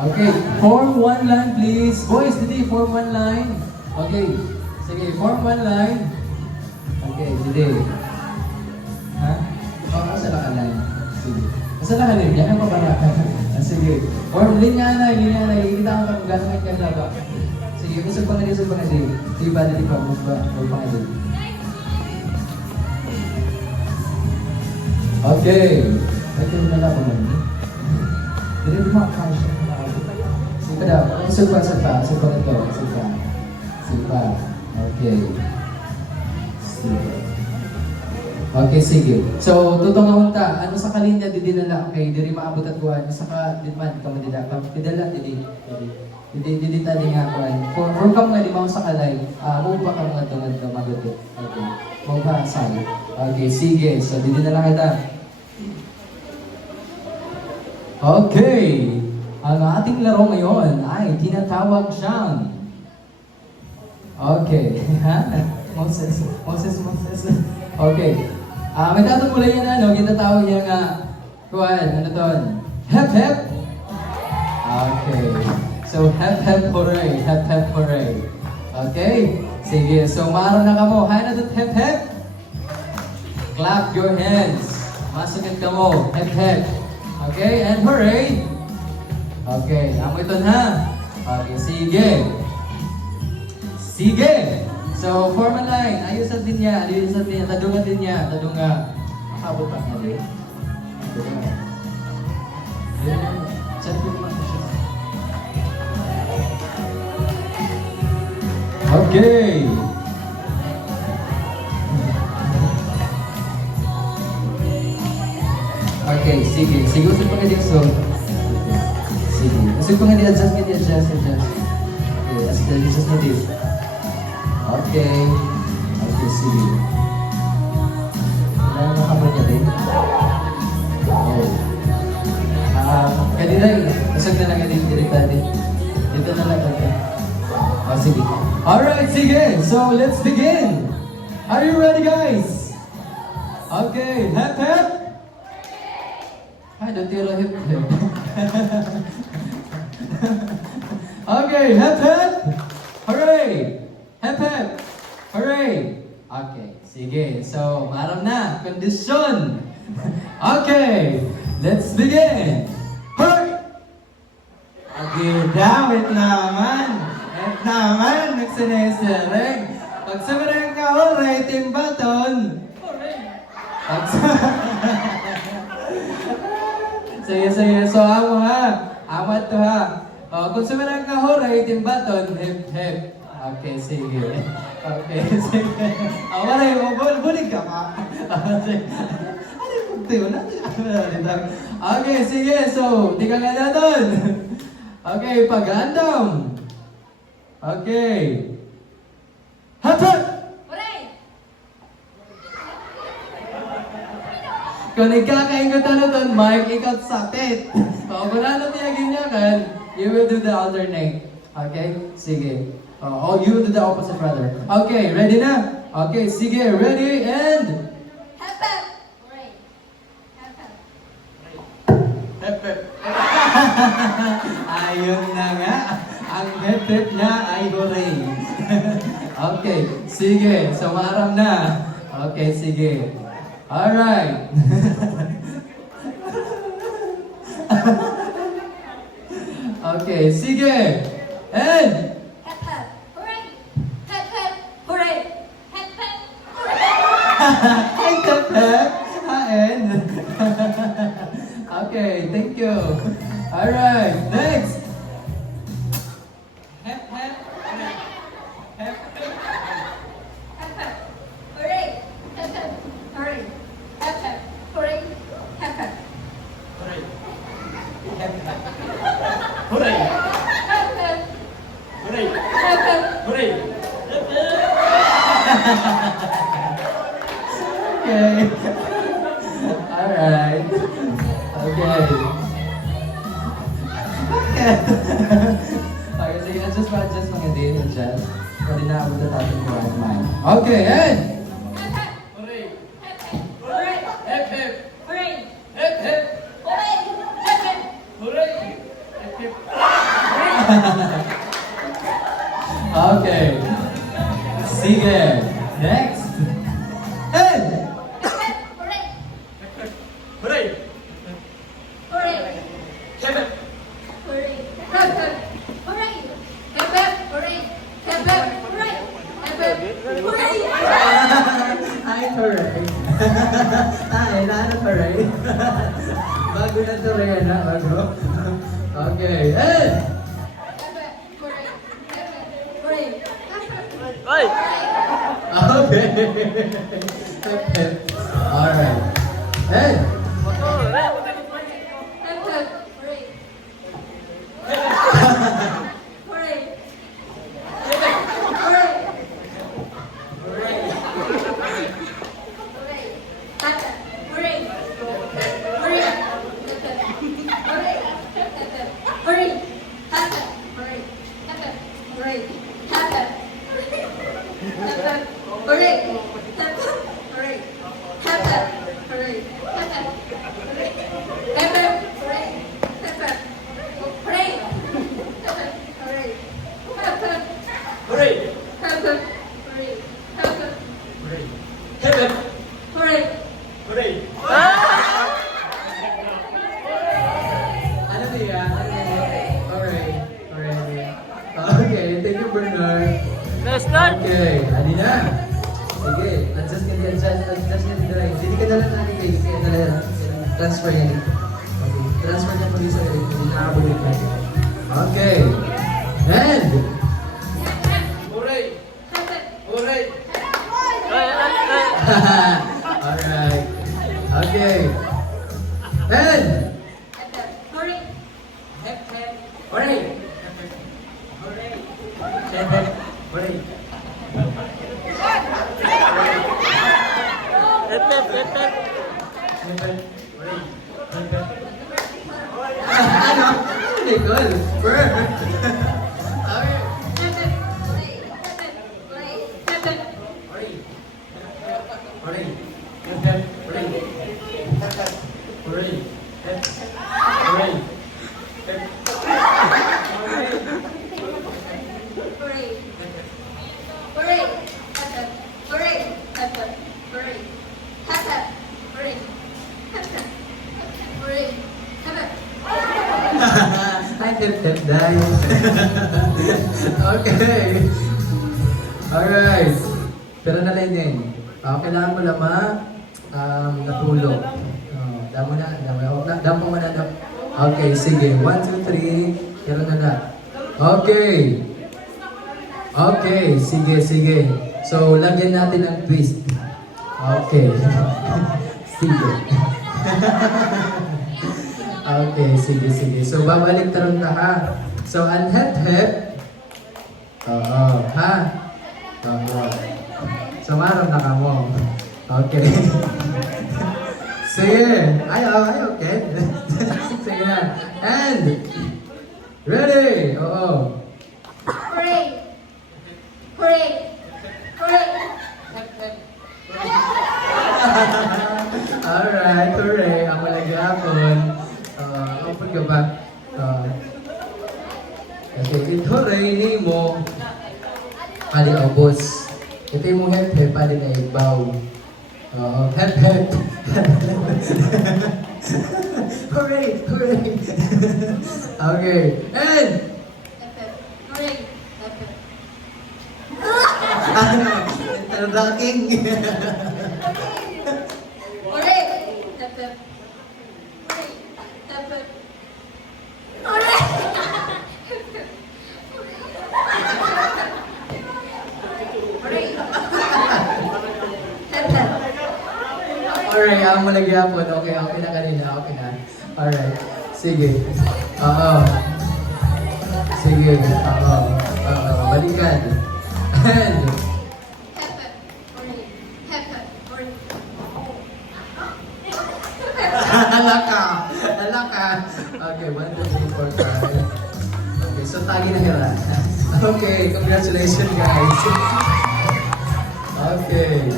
Okay, form one line please. Boys, didi, form one line. Okay, sige, form one line. Okay, didi. Ha? Oh, asa lang ka line? Sige. Asa lang ka line? Yan ang pabarakan. Sige. Form, linya na. Ikita ko kung gano'n ka na ba. Sige, usap pa nga din. Sige ba, didi pa. Usap pa nga din. Okay. Ito yung nala ko man. Dili mo makakasya. Sige daw. Usap pa. Okay. Sige. Okay, sige. So, tutungawon ta. Ano sa kalinya, didi nala. Okay, diri maabot at buwan. Saka, di man, kamo dida. Didala, didi. Didi tali nga kuwan. For kam nga, di mo sa kalay. Mo ba ka mga tungad ka magutot? Okay. Mo ba asal? Okay, sige. So, didi nala kita. Okay. Ang ating laro ngayon ay tinatawag siyang okay. Moses. Okay. May tatong yan ano, ginatawag niya nga kuwan, ano ton? Hep hep. Okay. So hep hep hooray. Okay. Sige. So maaro na kamo. Hay na tot hep hep. Clap your hands. Masakit kamo. Hep hep. Okay, and hooray! Okay, amo ito na. Okay, sige! So, form a line. Ayusan din niya. Tadungan din niya. Makabot pa nga din. Chat ko naman siya. Okay! Okay, sige. Usap pa nga din, so. Sige. Usap pa nga din, adjust. Okay, adjust na din. Okay, sige. Kailangan makamot niya din. Oh. Kanina, usap na lang din, dito na lang. Oh, sige. Alright, sige. So, let's begin. Are you ready, guys? Okay, hep hep. Ay, don't you hip hip. Okay, hep hep. Hooray! Hep hep. Hooray! Okay, sige. So, maaram na. Kondisyon. Okay, let's begin. Hooray! Okay, damit naman. Et naman, nagsinesereng. Pag samarang ka, hooray, timbaton. Hooray! Sige. So, amo ha. Amat to ha. Kung sumarang ka horay, timbaton, hip. Okay, sige. Waray mo, bulig ka pa. Ano yung pagtiyo na? Okay, sige. So, di ka nga na doon. Okay, pag-andam. Okay. Hatat! Kung nagkakaingot doon, Mark, ikaw sakit. Kung ano tiyagin niya kan, you will do the alternate. Okay? Sige. You will do the opposite rather. Okay, ready na? Okay, sige. Ready and... Hep hep. Hooray. Hep hep. Hep hep. Ayun na nga. Ang hep hep niya ay hooray. Okay, sige. So, maram na. Okay, sige. Alright. Okay, sige. And Hep hep. Hooray. Hep hep. Hooray. Hep hep. Hi, Tepep. And okay, thank you. Alright, next. Hep hep. Hep hep. Hep hep. Hooray. Hep hep. Hooray. Hep hep. Hooray. Hep hep. Hooray. Hep hep. Hooray. Hep hep. Hooray. Hep hep. Hooray. Okay. Alright. Okay. Bakit? Okay, sige, adjust mga din, adjust. Pwede na abot na tayo ng right mind. Okay, and Hep hep. hooray. Hep hep. Hooray. Hep hep. Hooray. Hep hep. Hooray. Hep hep. Hooray. Hep hep. Okay. Sige. Next. And. Hooray! Hooray! Hooray! Hep hep! Hooray! Hep hep! Hooray! Hep hep! Hooray! Hep hep! Hooray! Hep hep! Hooray! Ay, hooray. Ay, naano hooray? Bago na to rin, ha? Bago. Okay. And. Hep hep! Hooray! Hep hep! Hooray! Hep hep! Ay! Okay. Hep, hep. Alright. And. Hep hep! Hooray! Hooray! Hooray! Hooray! Hep hep! Hooray! Hooray! Hep hep! Hooray! Hep hep! Hooray! Hep hep! Hooray! Hep hep! Hooray! Hep hep! Hep hep! Hooray! Hep hep! Hooray! Hep hep! Hooray! Hep hep! Hooray! Hep hep! Hooray! Hep hep! Hooray! Hep hep! Hooray! Hep hep! Hooray! Hep hep! Hooray! Hep hep! Hooray! Hep hep! Hooray! Hooray! Ano ba yan? Ano ba yan? Alright. Alright. Okay. Thank you, Bernard. Let's start! Okay. Hali na. Sige. Adjust ka din. Adjust ka din. Hindi ka na lang natin kayo. Kaya na lang. Transfer yan. Okay. Transfer niya pag isa rin. Hindi nakabulit na. Okay. And. Hooray! Hep hep! Hooray! Alright. Okay. And. Hep hep! Hooray! Hep hep! Hooray. Hooray! Hep, hep. Hooray. Hep hep! Hep hep! Hep, hep. Hooray. Hep, hep. Ano? Nicole. Bird. Okay. Hep hep! Hooray! Hep hep! Hooray! Hep hep! Hooray. Hooray. Hep, hep. Hooray. Hep, hep. Hooray. Hep. Hooray. Hep. Hooray! Hooray! Hep hep! Hooray! Hep hep! Hooray! Hep hep! Hooray! Hep hep! Hooray! Hep hep! Hi, Tip Tip Dai. Okay. Alright. Pero na lang din. Kailangan mo lang natulog. Damo na. Damo mo na. Okay, sige. 1, 2, 3. Pero na na. Okay. Okay, sige. So, lagyan natin ng twist. Okay. Sige. Okay, sige. So, babalik tarong ka ha. So, ang hep-hep. Oo, ha? Oo. So, maram na ka mo. Okay. Sige. Ay, okay. Sige na. And, ready? Oo. Hooray! Hooray! Hooray! Alright, hooray. Ako lagi hapon. Open ka ba? Okay, hooray ni mo. Ali obos. Ito yung mong hep-hep, ali na ibaw. Hep-hep. Hooray! Okay, and... Hep hep! Hooray! Hep hep! Rocking. Hooray! Hep hep! Hooray! Hep hep! Hooray! Hooray! Hep hep! Alright, ako malagi hapon. Okay na kanina. Okay na. Alright. Sige. Oo. Sige. Oo. Balikan. And... Hep hep! Hooray! Hep hep! Hooray! Hala ka. Okay, 1, 2, 3, 4, 5. Okay, so tagi na hira. Okay, congratulations guys. Okay.